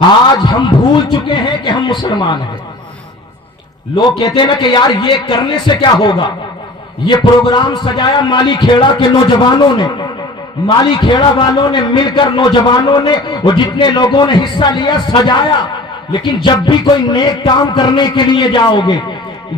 آج ہم بھول چکے ہیں کہ ہم مسلمان ہیں. لوگ کہتے ہیں نا کہ یار یہ کرنے سے کیا ہوگا. یہ پروگرام سجایا مالی کھیڑا کے نوجوانوں نے, مالی کھیڑا والوں نے مل کر, نوجوانوں نے, اور جتنے لوگوں نے حصہ لیا سجایا. لیکن جب بھی کوئی نیک کام کرنے کے لیے جاؤ گے,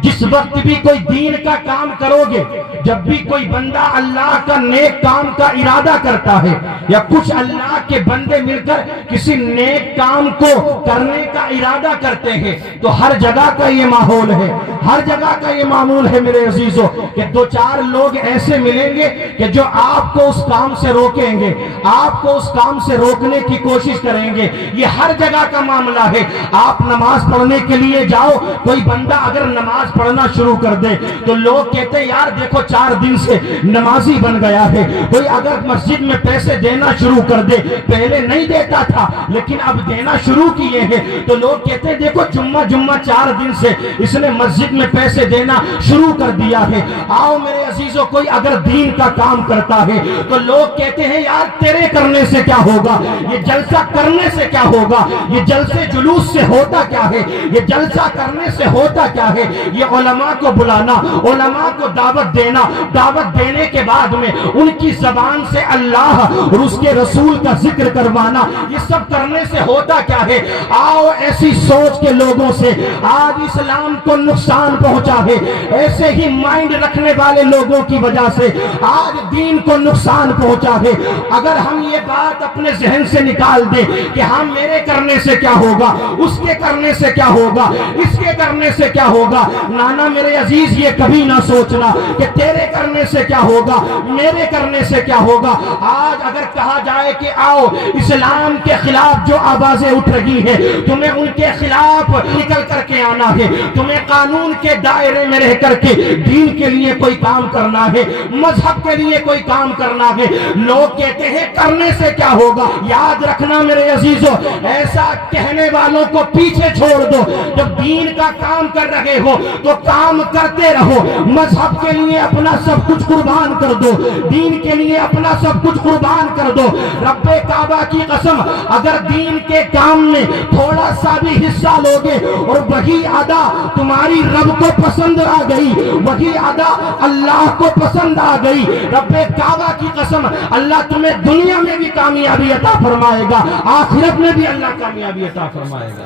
جس وقت بھی کوئی دین کا کام کرو گے, جب بھی کوئی بندہ اللہ کا نیک کام کا ارادہ کرتا ہے, یا کچھ اللہ کے بندے مل کر کسی نیک کام کو کرنے کا ارادہ کرتے ہیں, تو ہر جگہ کا یہ ماحول ہے, ہر جگہ کا یہ معمول ہے میرے عزیزوں, کہ دو چار لوگ ایسے ملیں گے کہ جو آپ کو اس کام سے روکیں گے, آپ کو اس کام سے روکنے کی کوشش کریں گے. یہ ہر جگہ کا معاملہ ہے. آپ نماز پڑھنے کے لیے جاؤ, کوئی بندہ اگر نماز پڑھنا شروع کر دے تو لوگ کہتے ہیں یار دیکھو 4 دن سے نمازی بن گیا ہے. کوئی اگر مسجد میں پیسے دینا شروع کر دے, پہلے نہیں دیتا تھا لیکن اب دینا شروع کیے ہیں, تو لوگ کہتے ہیں دیکھو جمعہ 4 دن سے اس نے مسجد میں پیسے دینا شروع کر دیا ہے. آؤ میرے عزیزوں, کوئی اگر دین کا کام کرتا ہے تو لوگ کہتے ہیں یار تیرے کرنے سے کیا ہوگا, یہ جلسہ کرنے سے کیا ہوگا, یہ جلسے جلوس سے ہوتا کیا ہے, یہ جلسہ کرنے سے ہوتا کیا ہے. یہ علماء کو بلانا, علماء کو دعوت دینا, دعوت دینے کے بعد میں ان کی زبان سے اللہ اور اس کے رسول کا ذکر کروانا, یہ سب کرنے سے ہوتا کیا ہے. آؤ ایسی سوچ کے لوگوں سے آج اسلام کو نقصان پہنچا ہے, ایسے ہی مائنڈ رکھنے والے لوگوں کی وجہ سے آج دین کو نقصان پہنچا ہے. اگر ہم یہ بات اپنے ذہن سے نکال دیں کہ ہم میرے کرنے سے کیا ہوگا, اس کے کرنے سے کیا ہوگا, اس کے کرنے سے کیا ہوگا, نانا میرے عزیز یہ کبھی نہ سوچنا کہ تیرے کرنے سے کیا ہوگا, میرے کرنے سے کیا ہوگا. آج اگر کہا جائے کہ آؤ اسلام کے خلاف جو آوازیں اٹھ رہی ہیں تمہیں ان کے خلاف نکل کر کے آنا ہے, تمہیں قانون کے دائرے میں رہ کر کے دین کے لیے کوئی کام کرنا ہے, مذہب کے لیے کوئی کام کرنا ہے. لوگ کہتے ہیں کرنے سے کیا ہوگا. یاد رکھنا میرے عزیزوں, ایسا کہنے والوں کو پیچھے چھوڑ دو. جب دین کا کام کر رہے ہو تو کام کرتے رہو, مذہب کے لیے اپنا سب کچھ قربان کر دو, دین کے لیے اپنا سب کچھ قربان کر دو. رب کعبہ کی قسم, اگر دین کے کام میں تھوڑا سا بھی حصہ لوگے اور وہی ادا تمہاری رب کو پسند آ گئی, وہی ادا اللہ کو پسند آ گئی, رب کعبہ کی قسم اللہ تمہیں دنیا میں بھی کامیابی عطا فرمائے گا, آخرت میں بھی اللہ کامیابی عطا فرمائے گا.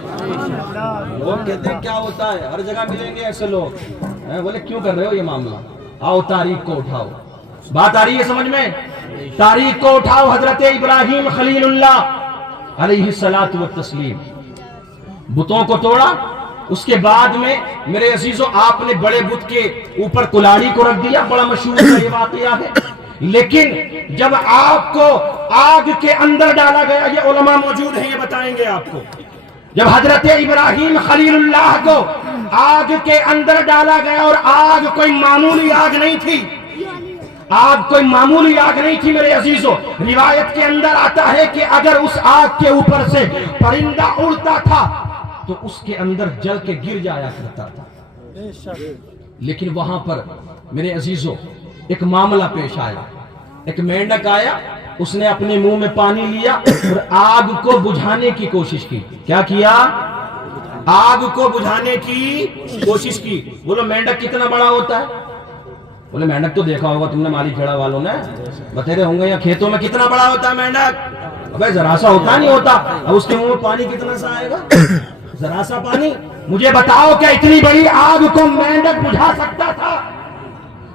لوگ کہتے ہیں کیا ہوتا ہے, ہر جگہ ملیں گے ایسے لوگ. بولے کیوں کر رہے ہو یہ معاملہ, آؤ تاریخ کو اٹھاؤ. بات آ رہی ہے سمجھ میں, تاریخ کو اٹھاؤ. حضرت ابراہیم خلیل اللہ علیہ الصلاۃ والتسلیم, بتوں کو توڑا, اس کے بعد میں میرے عزیزوں آپ نے بڑے بت کے اوپر کلاڑی کو رکھ دیا, بڑا مشہور یہ واقعہ ہے. لیکن جب آپ کو آگ کے اندر ڈالا گیا, یہ علماء موجود ہیں یہ بتائیں گے آپ کو, جب حضرت ابراہیم خلیل اللہ کو آگ کے اندر ڈالا گیا, اور آگ کوئی معمولی آگ نہیں تھی, آگ کوئی معمولی آگ نہیں تھی میرے عزیزوں. روایت کے اندر آتا ہے کہ اگر اس آگ کے اوپر سے پرندہ اڑتا تھا تو اس کے اندر جل کے گر جایا کرتا تھا. لیکن وہاں پر میرے عزیزوں ایک معاملہ پیش آیا. ایک مینڈک آیا, اس نے اپنے منہ میں پانی لیا اور آگ کو بجھانے کی کوشش کی. کیا کیا؟ آگ کو بجھانے کی کوشش کی. بولو مینڈک کتنا بڑا ہوتا ہے؟ بولے مینڈک تو دیکھا ہوگا تم نے, مالی کھیڑا والوں نے بتیرے ہوں گے یا کھیتوں میں, کتنا بڑا ہوتا ہے مینڈک؟ ابے ذرا سا ہوتا نہیں ہوتا. اب اس کے منہ میں پانی کتنا سا آئے گا, ذرا سا پانی. مجھے بتاؤ کہ اتنی بڑی آگ کو مینڈک بجھا سکتا تھا؟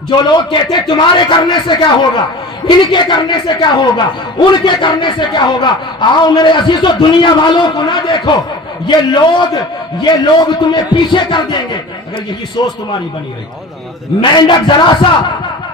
جو لوگ کہتے تمہارے کرنے سے کیا ہوگا, ان کے کرنے سے کیا ہوگا, ان کے کرنے سے کیا ہوگا. آؤ میرے عزیزو, دنیا والوں کو نہ دیکھو, یہ لوگ تمہیں پیچھے کر دیں گے اگر یہی سوچ تمہاری بنی رہی. مینڈک ذرا سا,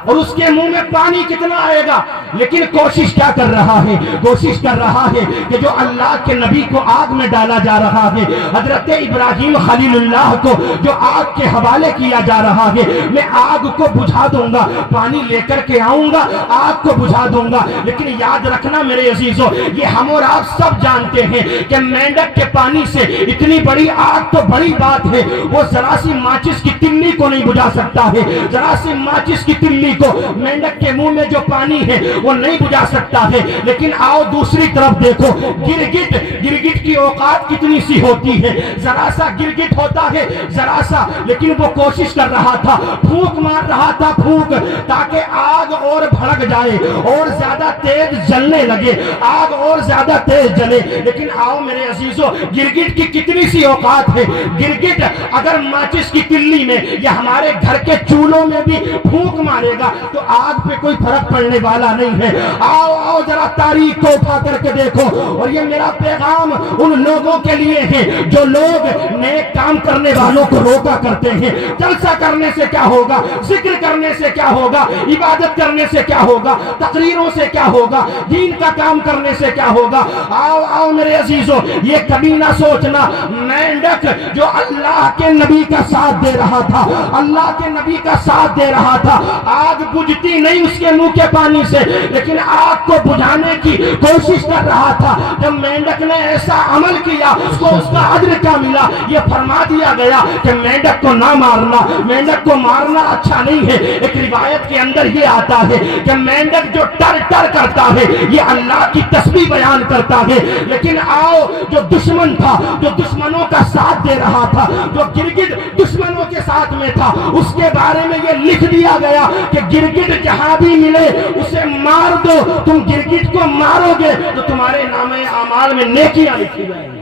اور اس کے منہ میں پانی کتنا آئے گا, لیکن کوشش کیا کر رہا ہے, کوشش کر رہا ہے کہ جو اللہ کے نبی کو آگ میں ڈالا جا رہا ہے, حضرت ابراہیم خلیل اللہ کو جو آگ کے حوالے کیا جا رہا ہے, میں آگ کو بجھا دوں گا, پانی لے کر کے آؤں گا, آگ کو بجھا دوں گا. لیکن یاد رکھنا میرے عزیزو, یہ ہم اور آپ سب جانتے ہیں کہ مینڈک کے پانی سے اتنی بڑی آگ تو بڑی بات ہے، وہ ذرا سی ماچس کی تلی کو نہیں بجھا سکتا ہے، ذرا سی ماچس کی تلی کو مینڈک کے منہ میں جو پانی ہے وہ نہیں بجھا سکتا ہے۔ لیکن آؤ دوسری طرف دیکھو، گرگٹ کی اوقات کتنی سی ہوتی ہے، ذرا سا گرگٹ ہوتا ہے، ذرا سا، لیکن وہ کوشش کر رہا تھا، پھونک مار رہا تھا، پھونک، تاکہ آگ اور بھڑک جائے اور زیادہ تیز جلنے لگے، آگ اور زیادہ تیز جلے۔ لیکن آؤ میرے عزیزو، گرگٹ کی کتنی سی اوقات ہے، گرگٹ اگر ماچس کی تلی میں یا ہمارے گھر کے چولہوں میں بھی پھونک مارے گا تو آگ پہ کوئی فرق پڑنے والا نہیں ہے۔ آؤ ذرا تاریخ کو اٹھا کر کے دیکھو، اور یہ میرا پیغام ان لوگوں کے لیے ہے جو لوگ نیک کام کرنے والوں کو روکا کرتے ہیں۔ جلسہ کرنے سے کیا ہوگا، ذکر کرنے سے کیا ہوگا، عبادت کرنے سے کیا ہوگا، تقریروں سے کیا ہوگا، دین کا کام کرنے سے کیا ہوگا۔ آؤ میرے عزیزو، یہ کبھی نہ سوچنا مینڈک جو اللہ کے نبی کا ساتھ دے رہا تھا، اللہ کے نبی کا ساتھ دے رہا تھا، آگ بجھتی نہیں اس کے منہ کے پانی سے، لیکن آگ کو بجھانے کی کوشش کر رہا تھا۔ جب مینڈک نے ایسا عمل کیا اس کو اس کا اجر کیا ملا، یہ فرما دیا گیا کہ مینڈک کو نہ مارنا، مینڈک کو مارنا اچھا نہیں ہے۔ ایک روایت کے اندر یہ آتا ہے کہ مینڈک جو ٹر ٹر کرتا ہے یہ اللہ کی تسبیح بیان کرتا ہے، لیکن آؤ جو دشمن تھا، جو دشمنوں کا ساتھ دے رہا تھا، جو گرگٹ دشمنوں کے ساتھ میں تھا، اس کے بارے میں یہ لکھ دیا گیا کہ گرگٹ جہاں بھی ملے اسے مار دو، تم گرگٹ کو مارو گے تو تمہارے نامے اعمال میں نیکیاں لکھی جائیں گی۔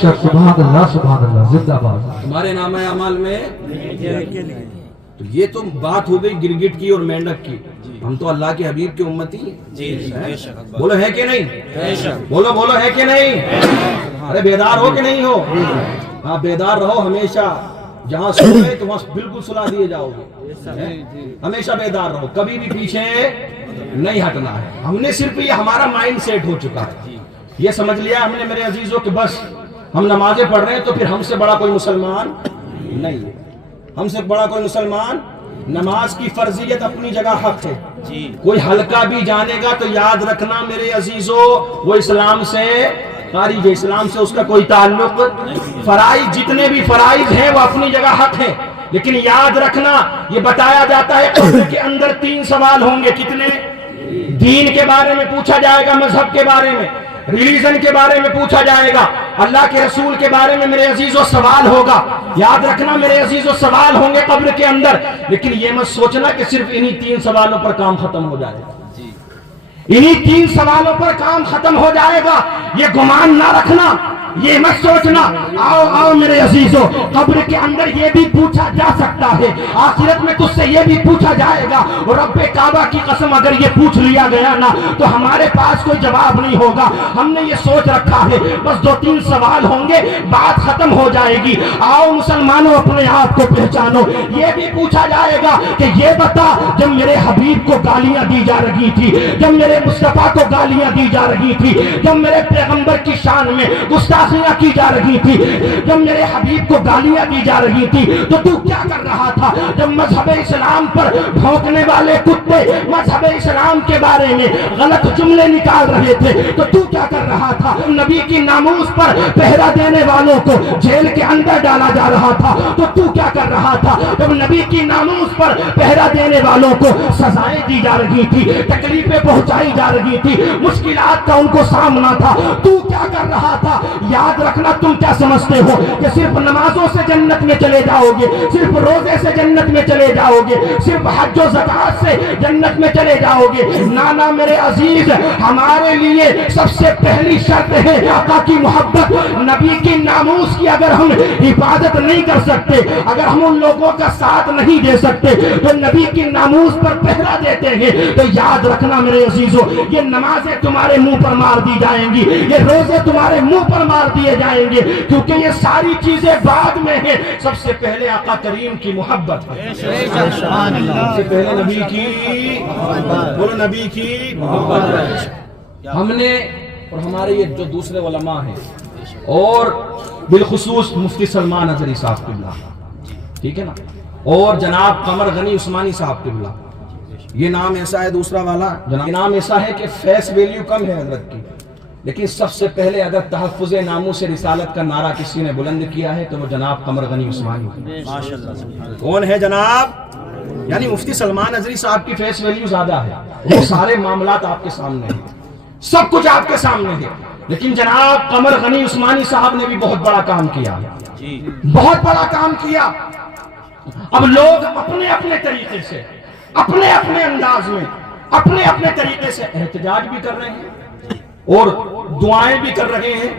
سبحان اللہ زندہ باد، تمہارے نامہ اعمال میں۔ تو یہ تو بات ہو گئی گرگٹ کی اور مینڈک کی، ہم تو اللہ کے حبیب کے امتی ہیں۔ بولو ہے کہ نہیں، بولو ہے کہ نہیں، ارے بیدار ہو کہ نہیں ہو؟ ہاں بیدار رہو ہمیشہ، جہاں سوئے تو وہاں بالکل سلا دیے جاؤ گے، ہمیشہ بیدار رہو، کبھی بھی پیچھے نہیں ہٹنا ہے۔ ہم نے صرف یہ ہمارا مائنڈ سیٹ ہو چکا ہے، یہ سمجھ لیا ہم نے میرے عزیزوں کہ بس ہم نمازیں پڑھ رہے ہیں تو پھر ہم سے بڑا کوئی مسلمان نہیں ہے، ہم سے بڑا کوئی مسلمان۔ نماز کی فرضیت اپنی جگہ حق ہے، کوئی ہلکا بھی جانے گا تو یاد رکھنا میرے عزیزو وہ اسلام سے خارج ہے، اسلام سے اس کا کوئی تعلق۔ فرائض جتنے بھی فرائض ہیں وہ اپنی جگہ حق ہیں، لیکن یاد رکھنا یہ بتایا جاتا ہے قبر کے اندر 3 سوال ہوں گے، کتنے؟ دین کے بارے میں پوچھا جائے گا، مذہب کے بارے میں، ریلیجن کے بارے میں پوچھا جائے گا، اللہ کے رسول کے بارے میں میرے عزیزو سوال ہوگا۔ یاد رکھنا میرے عزیزو سوال ہوں گے قبر کے اندر، لیکن یہ مت سوچنا کہ صرف انہی 3 سوالوں پر کام ختم ہو جائے گا، انہی 3 سوالوں پر کام ختم ہو جائے گا، یہ گمان نہ رکھنا، یہ مت سوچنا۔ آؤ میرے عزیزو، قبر کے اندر یہ بھی پوچھا جا سکتا ہے، آخرت میں تجھ سے یہ بھی پوچھا جائے گا، اور رب کعبہ کی قسم اگر یہ پوچھ لیا گیا نا تو ہمارے پاس کوئی جواب نہیں ہوگا۔ ہم نے یہ سوچ رکھا ہے بس 2-3 سوال ہوں گے، بات ختم ہو جائے گی۔ آؤ مسلمانوں اپنے آپ کو پہچانو، یہ بھی پوچھا جائے گا کہ یہ بتا جب میرے حبیب کو گالیاں دی جا رہی تھی، جب میرے مصطفیٰ کو گالیاں دی جا رہی تھی، جب میرے پیغمبر کی شان میں گستاخیاں کی جا رہی تھی، جب میرے حبیب کو گالیاں دی جا رہی تھی تو کیا کر رہا تھا؟ جب مذہب اسلام پر بھونکنے والے کتے مذہب اسلام کے بارے میں غلط جملے نکال رہے تھے تو کیا کر رہا تھا؟ نبی کی ناموس پر پہرا دینے والوں کو جیل کے اندر ڈالا جا رہا تھا تو کیا کر رہا تھا؟ جب نبی کی ناموس پر پہرا دینے والوں کو سزائیں دی جا رہی تھی، تکلیفیں پہنچائی جا رہی تھی، مشکلات کا ان کو سامنا تھا، تو کیا کر رہا تھا؟ یاد رکھنا، تم کیا سمجھتے ہو کہ صرف نمازوں سے جنت میں چلے جاؤ گے، صرف روزے سے جنت میں چلے جاؤ گے، صرف حج و زکات سے جنت میں چلے جاؤ گے؟ نانا میرے عزیز، ہمارے لیے سب سے پہلی شرط ہے آقا کی محبت، نبی کی ناموس کی اگر ہم حفاظت نہیں کر سکتے، اگر ہم ان لوگوں کا ساتھ نہیں دے سکتے تو نبی کی ناموس پر پہرا دیتے ہیں تو یاد رکھنا میرے عزیزو یہ نمازیں تمہارے منہ پر مار دی جائیں گی، یہ روزے تمہارے منہ پر مار دیے جائیں گے، کیونکہ یہ ساری چیزیں بعد میں ہیں، سب سے پہلے آقا کریم کی محبت ہے، سب سے پہلے نبی کی بولو نبی کی محبت۔ ہم نے اور ہمارے یہ جو دوسرے علماء ہیں اور بالخصوص مفتی سلمان اظہری صاحب قبلہ، ٹھیک ہے نا، اور جناب قمر غنی عثمانی صاحب قبلہ، یہ نام ایسا ہے دوسرا والا جناب، یہ نام ایسا ہے کہ فیس ویلیو کم ہے حضرت کی، لیکن سب سے پہلے اگر تحفظ ناموس رسالت کا نعرہ کسی نے بلند کیا ہے تو وہ جناب قمر غنی عثمانی. کون ہے جناب؟ یعنی مفتی سلمان ازری صاحب کی فیس ویلیو زیادہ ہے, وہ سارے معاملات آپ کے سامنے ہیں, سب کچھ آپ کے سامنے ہے, لیکن جناب قمر غنی عثمانی صاحب نے بھی بہت بڑا کام کیا, بہت بڑا کام کیا. اب لوگ اپنے اپنے طریقے سے, اپنے اپنے انداز میں, اپنے اپنے طریقے سے احتجاج بھی کر رہے ہیں اور دعائیں بھی کر رہے ہیں,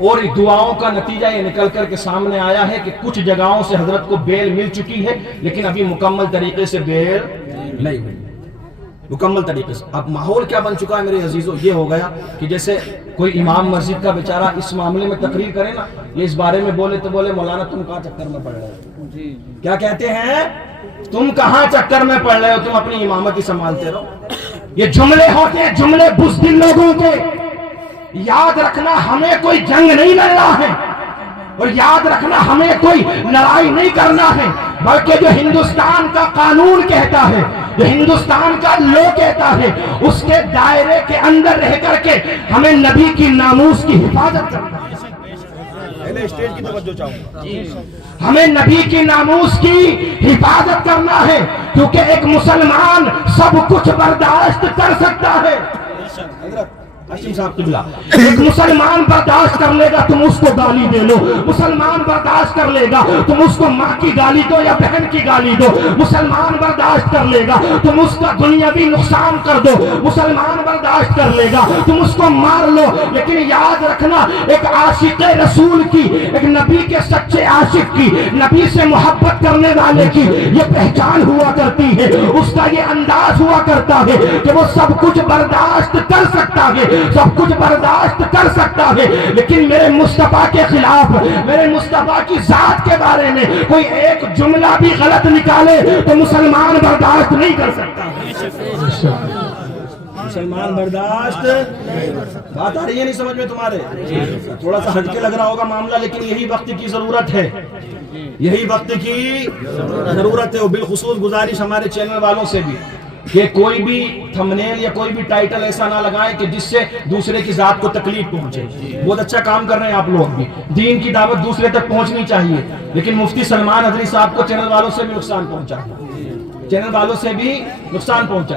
اور دعاؤں کا نتیجہ یہ نکل کر کے سامنے آیا ہے کہ کچھ جگہوں سے حضرت کو بیل مل چکی ہے, لیکن ابھی مکمل طریقے سے بیل نہیں ملی, مکمل طریقے سے. اب ماحول کیا بن چکا ہے میرے عزیزوں, یہ ہو گیا کہ جیسے کوئی امام مسجد کا بیچارہ اس معاملے میں تقریر کرے نا, یہ اس بارے میں بولے تو بولے مولانا تم کہاں چکر میں پڑ رہے ہو, کیا کہتے ہیں, تم کہاں چکر میں پڑ رہے ہو, تم اپنی امامت ہی سنبھالتے رہو. یہ جملے ہوتے ہیں جملے بزدل لوگوں کے. یاد رکھنا ہمیں کوئی جنگ نہیں لڑنا ہے, اور یاد رکھنا ہمیں کوئی لڑائی نہیں کرنا ہے, بلکہ جو ہندوستان کا قانون کہتا ہے, جو ہندوستان کا لو کہتا ہے, اس کے دائرے کے اندر رہ کر کے ہمیں نبی کی ناموس کی حفاظت کرنا ہے. اسٹیج کی توجہ چاہوں, ہمیں نبی کی ناموس کی حفاظت کرنا ہے, کیونکہ ایک مسلمان سب کچھ برداشت کر سکتا ہے. ایک مسلمان برداشت کر لے گا تم اس کو گالی دے لو, مسلمان برداشت کر لے گا تم اس کو ماں کی گالی دو یا بہن کی گالی دو, مسلمان برداشت کر لے گا تم اس کا دنیاوی نقصان کر دو, مسلمان برداشت کر لے گا تم اس کو مار لو. لیکن یاد رکھنا ایک عاشق رسول کی, ایک نبی کے سچے عاشق کی, نبی سے محبت کرنے والے کی یہ پہچان ہوا کرتی ہے, اس کا یہ انداز ہوا کرتا ہے کہ وہ سب کچھ برداشت کر سکتا ہے, سب کچھ برداشت کر سکتا ہے, لیکن میرے مصطفیٰ کے خلاف, میرے مصطفیٰ کی ذات کے بارے میں کوئی ایک جملہ بھی غلط نکالے تو مسلمان برداشت نہیں کر سکتا. مسلمان برداشت, بات آ رہی ہے نہیں سمجھ میں تمہارے؟ تھوڑا سا ہٹ کے لگ رہا ہوگا معاملہ, لیکن یہی وقت کی ضرورت ہے, یہی وقت کی ضرورت ہے. اور بالخصوص گزارش ہمارے چینل والوں سے بھی کہ کوئی بھی تھمبنیل یا کوئی بھی ٹائٹل ایسا نہ لگائیں کہ جس سے دوسرے کی ذات کو تکلیف پہنچے. بہت اچھا کام کر رہے ہیں آپ لوگ بھی, دین کی دعوت دوسرے تک پہنچنی چاہیے, لیکن مفتی سلمان ازری صاحب کو چینل والوں سے بھی نقصان پہنچا, چینل والوں سے بھی نقصان پہنچا.